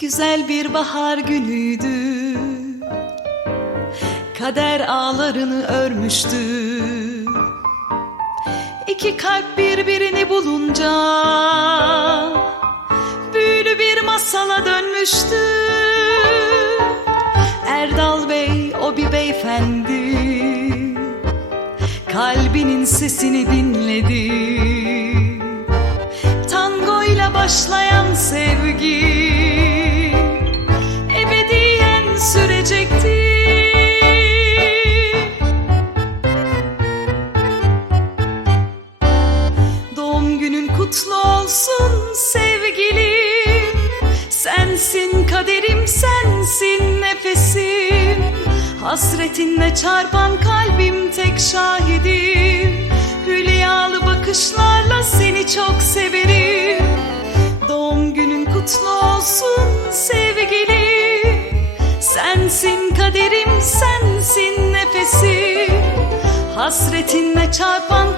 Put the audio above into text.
Güzel bir bahar günüydü. Kader ağlarını örmüştü. İki kalp birbirini bulunca Büyülü bir masala dönmüştü. Erdal Bey o bir beyefendi. Kalbinin sesini dinledi. Tangoyla başlayan sevgi kutlu olsun sevgilim. Sensin kaderim sensin nefesim. Hasretinle çarpan kalbim tek şahidim. Hülyalı bakışlarla seni çok severim. Doğum günün kutlu olsun sevgilim. Sensin kaderim sensin nefesim. Hasretinle çarpan